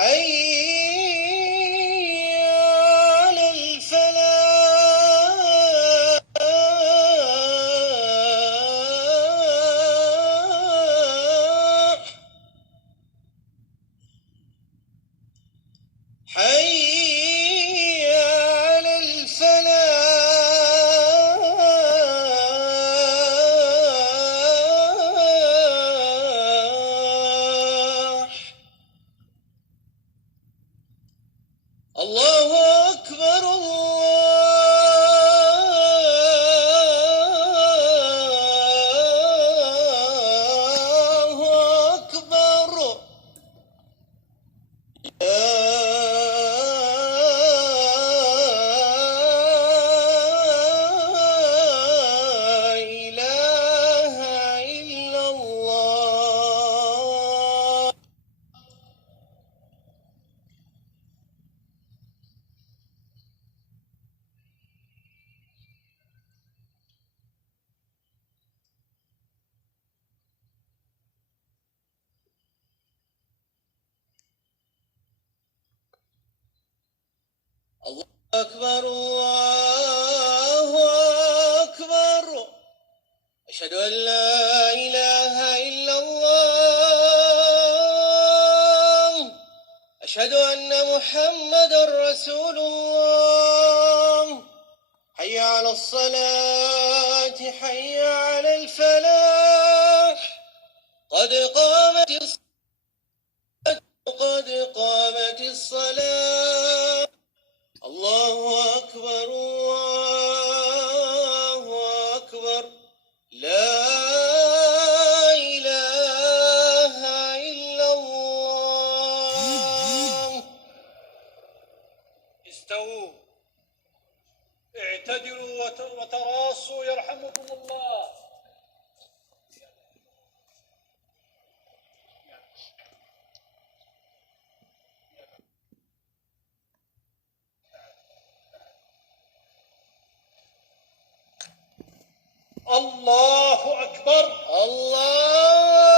حي على الفلاح حي على الفلاح. الله أكبر الله أكبر. لا إله إلا الله. الله أكبر الله أكبر. أشهد أن لا إله إلا الله. أشهد أن محمدا رسول الله. حي على الصلاة حي على الفلاح. قد قامت الصلاة قد قامت الصلاة. الله أكبر الله أكبر. لا إله إلا الله. استووا اعتدلوا وتراصوا يرحمكم الله. الله أكبر الله